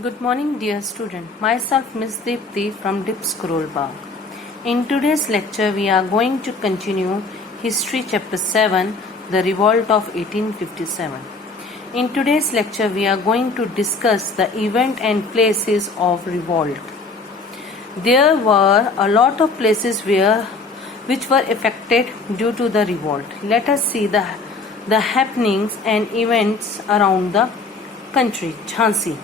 Good morning, dear student. Myself, Miss Deepthi from Dip Scroll Bar. In today's lecture, we are going to continue History Chapter 7, The Revolt of 1857. In today's lecture, we are going to discuss the event and places of revolt. There were a lot of places which were affected due to the revolt. Let us see the happenings and events around the country. Jhansi.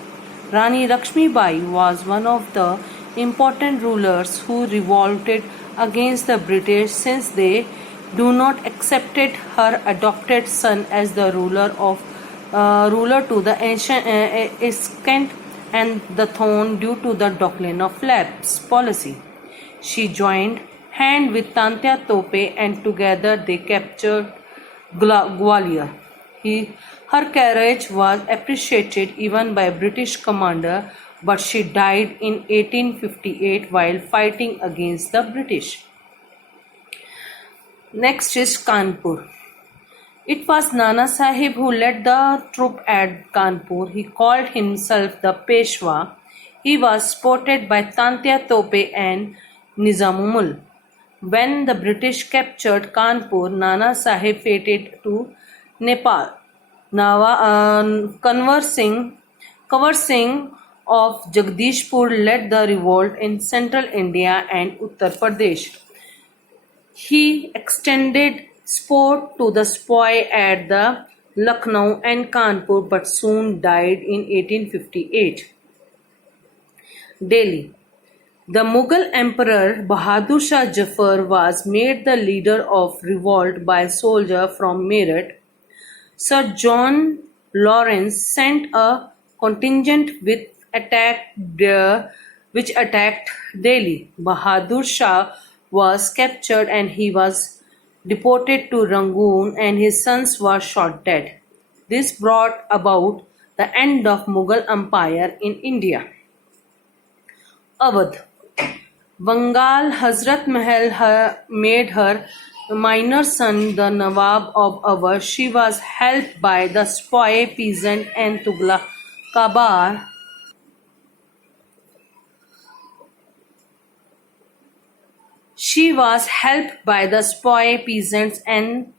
Rani Lakshmi Bai was one of the important rulers who revolted against the British since they do not accepted her adopted son as the ruler to the ancient extent and the throne due to the doctrine of lapse policy. She joined hand with Tantya Tope and together they captured Gwalior. Her courage was appreciated even by British commander, but she died in 1858 while fighting against the British. Next is Kanpur. It was Nana Sahib who led the troop at Kanpur. He called himself the Peshwa. He was supported by Tantya Tope and Nizamul. When the British captured Kanpur, Nana Sahib fled to Nepal. Kanwar Singh of Jagdishpur led the revolt in central India and Uttar Pradesh. He extended support to the sepoy at the Lucknow and Kanpur but soon died in 1858. Delhi. The Mughal Emperor Bahadur Shah Jafar was made the leader of revolt by a soldier from Meerut. Sir John Lawrence sent a contingent which attacked Delhi. Bahadur Shah was captured and he was deported to Rangoon and his sons were shot dead. This brought about the end of Mughal Empire in India. Awadh. Bengal Hazrat Mahal made her minor son the Nawab of Awadh. She was helped by the sepoy peasant and Tughlaq Kabar. She was helped by the sepoy peasants and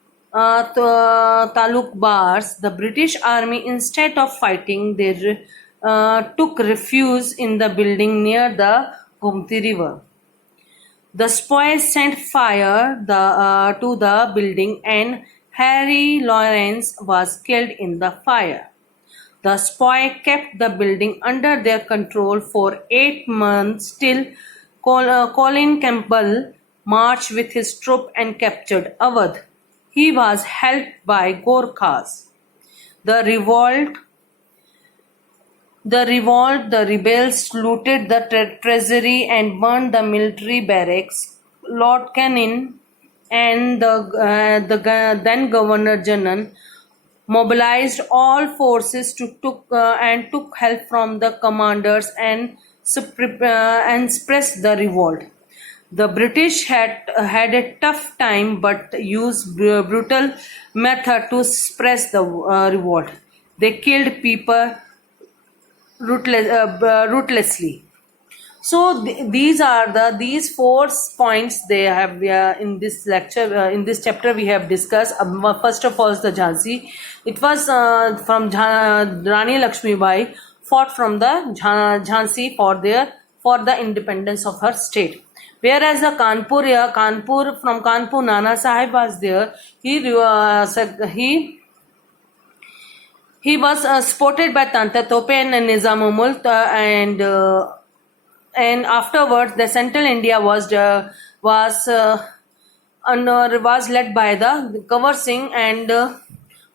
Talukbars. The British army, instead of fighting, they took refuge in the building near the Gomti River. The sepoys sent fire to the building and Harry Lawrence was killed in the fire. The sepoy kept the building under their control for 8 months till Colin Campbell marched with his troop and captured Awadh. He was helped by Gorkhas. The rebels looted the treasury and burned the military barracks. Lord Canning and the then Governor General mobilized all forces took help from the commanders and suppressed the revolt. The British had a tough time but used brutal method to suppress the revolt. They killed people ruthlessly. So these 4 points they have in this lecture in this chapter we have discussed. First of all, is the Jhansi. It was from Rani Lakshmi Bai fought from the Jhansi for the independence of her state. Whereas the from Kanpur Nana Sahib was there. He was supported by Tantya Tope and Nizamul and afterwards the central India was led by the Kanwar Singh and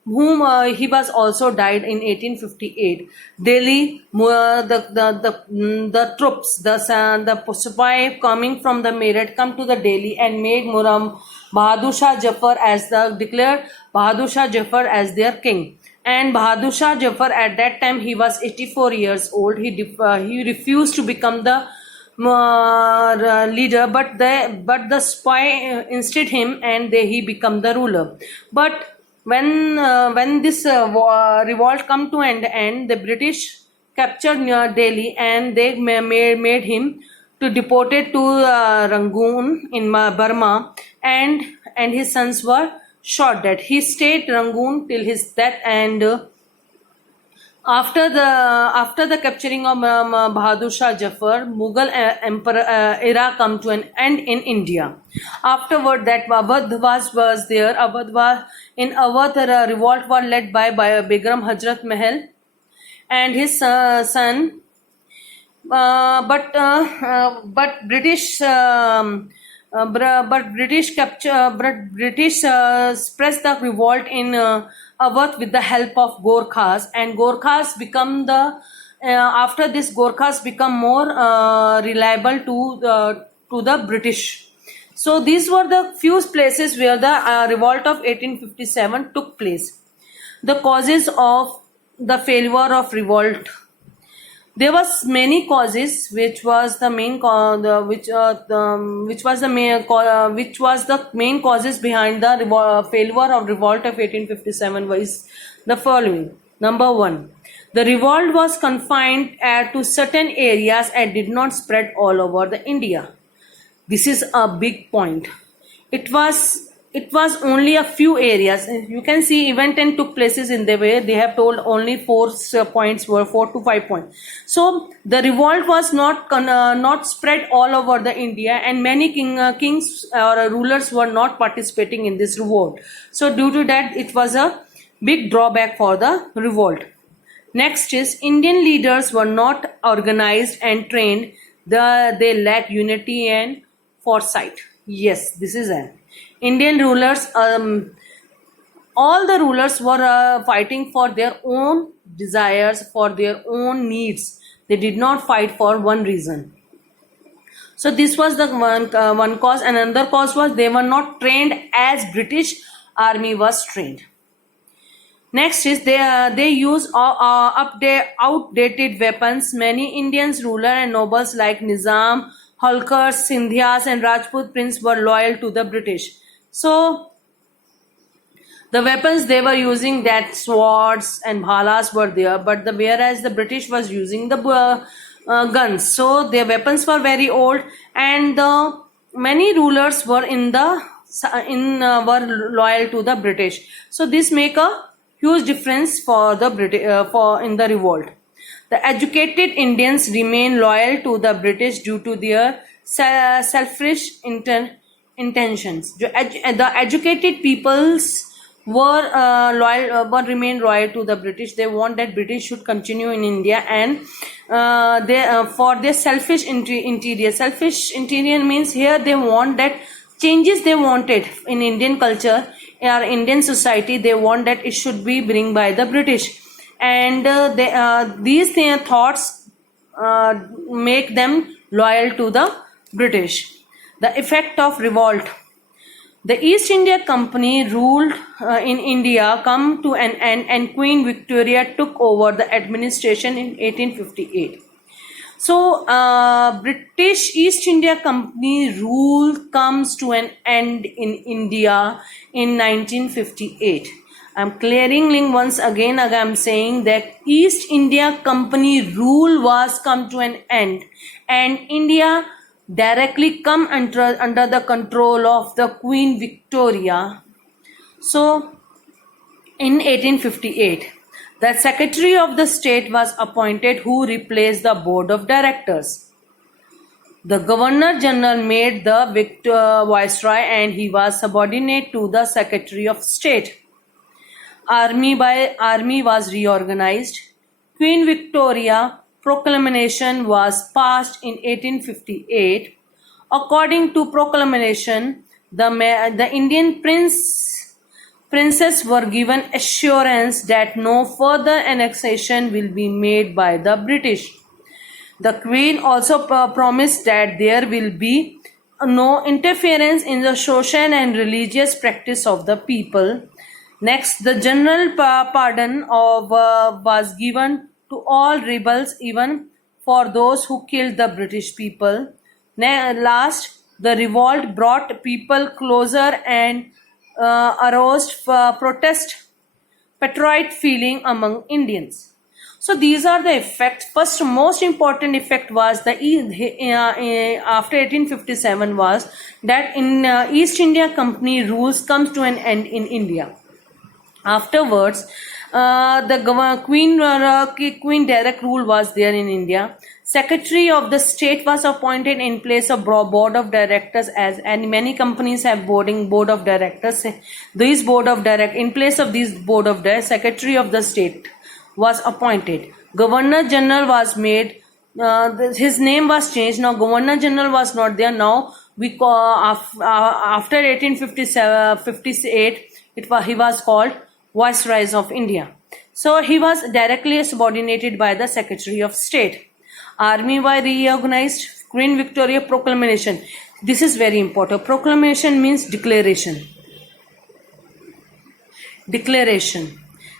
whom he was also died in 1858. Delhi, the troops, the sepoy coming from the Meerut come to the Delhi and made Bahadur Shah Jafar declared Bahadur Shah Jafar as their king. And Bahadur Shah Jafar at that time he was 84 years old. He refused to become the leader, but the spy instead him and he become the ruler. But when this revolt come to an end, the British captured near Delhi, and they made him to deported to Rangoon in Burma, and his sons were shot dead. He stayed Rangoon till his death, and after the capturing of Bahadur Shah Jafar, Mughal emperor era come to an end in India. Afterward, that Awadh was there. In Awadh, a revolt was led by Begum Hazrat Mahal and his son. But British British suppressed the revolt in Awadh with the help of Gorkhas, and Gorkhas become the after this Gorkhas become more reliable to the British. So these were the few places where the revolt of 1857 took place. The causes of the failure of revolt. There was many causes, which was the main main causes behind the failure of revolt of 1857 was the following. Number one, the revolt was confined to certain areas and did not spread all over the India. This is a big point. It was only a few areas. You can see event 10 took places in the way they have told only 4 points were 4 to 5 points. So the revolt was not spread all over the India, and many kings or rulers were not participating in this revolt. So due to that, it was a big drawback for the revolt. Next is Indian leaders were not organized and trained. They lacked unity and foresight. Yes, this is it. Indian rulers, all the rulers were fighting for their own desires, for their own needs. They did not fight for one reason. So this was the one cause. Another cause was they were not trained as British army was trained. Next is they use outdated weapons. Many Indians ruler and nobles like Nizam, Holkars, Sindhyas and Rajput prince were loyal to the British. So the weapons they were using, that swords and bhalas were there, but whereas the British was using the guns. So their weapons were very old, and many rulers were were loyal to the British. So this make a huge difference for the in the revolt. The educated Indians remain loyal to the British due to their selfish intentions. The educated peoples were remain loyal to the British. They want that British should continue in India, and for their selfish interior. Selfish interior means here they want that changes they wanted in Indian culture or Indian society. They want that it should be bring by the British, and these thoughts make them loyal to the British. The effect of revolt. The East India Company ruled in India come to an end, and Queen Victoria took over the administration in 1858. So British East India Company rule comes to an end in India in 1958. I'm clearing once again. I'm saying that East India Company rule was come to an end, and India directly come under the control of the Queen Victoria. So in 1858, the Secretary of the State was appointed, who replaced the Board of Directors. The Governor General made the Viceroy, and he was subordinate to the Secretary of State. Army was reorganized. Queen Victoria Proclamation was passed in 1858. According to proclamation, the Indian princes were given assurance that no further annexation will be made by the British. The Queen also promised that there will be no interference in the social and religious practice of the people. Next, the general pardon was given to all rebels, even for those who killed the British people. Last, the revolt brought people closer and aroused patriot feeling among Indians. So these are the effects. First, most important effect was the after 1857 was that in East India Company rules comes to an end in India. Afterwards, the Queen Direct rule was there in India. Secretary of the state was appointed in place of board of directors, as and many companies have board of directors. These board of direct in place of these board of directors, Secretary of the state was appointed. Governor General was made. His name was changed. Now Governor General was not there. Now we call after 1858, he was called Viceroy of India. So he was directly subordinated by the Secretary of State. Army was reorganized. Queen Victoria Proclamation. This is very important. Proclamation means declaration.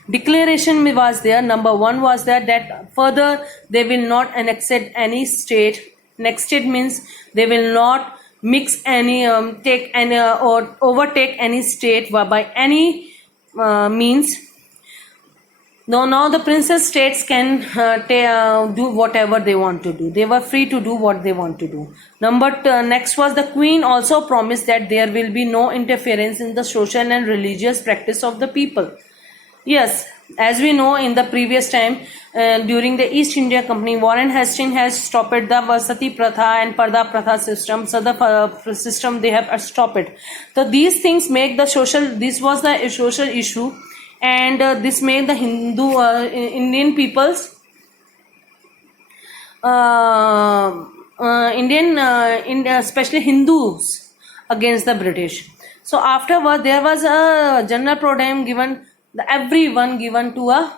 Declaration was there. Number one was that further they will not annex any state. Next state means they will not mix any, take any or overtake any state by any means. Now the princess states can do whatever they want to do. They were free to do what they want to do. Next was the queen also promised that there will be no interference in the social and religious practice of the people. Yes, as we know in the previous time, during the East India Company, Warren Hastings has stopped the Sati Pratha and Parda Pratha system. So the system they have stopped it. So these things make the social. This was the social issue, and this made the Hindu Indian peoples, especially Hindus, against the British. So afterward, there was a general prodrome given. Everyone given to a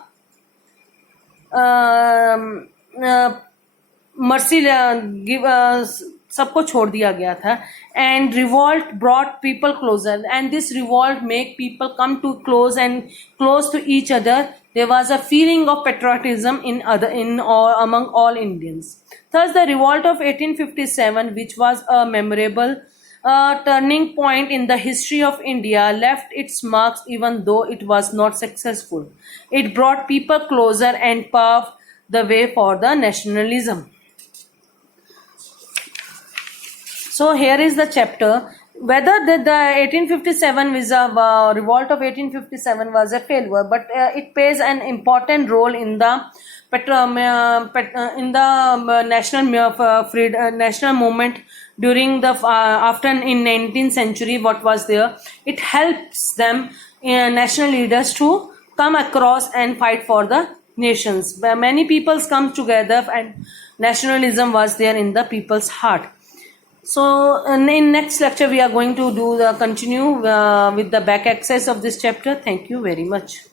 mercy, सबको छोड़ दिया गया था, and revolt brought people closer, and this revolt make people come to close to each other. There was a feeling of patriotism among all Indians. Thus the revolt of 1857, which was a memorable turning point in the history of India, left its marks even though it was not successful. It brought people closer and paved the way for the nationalism. So here is the chapter. Whether the 1857 revolt of 1857 was a failure, but it plays an important role in the national movement during the after in 19th century. What was there? It helps them national leaders to come across and fight for the nations. Many peoples come together, and nationalism was there in the people's heart. So in next lecture we are going to continue with the back access of this chapter. Thank you very much.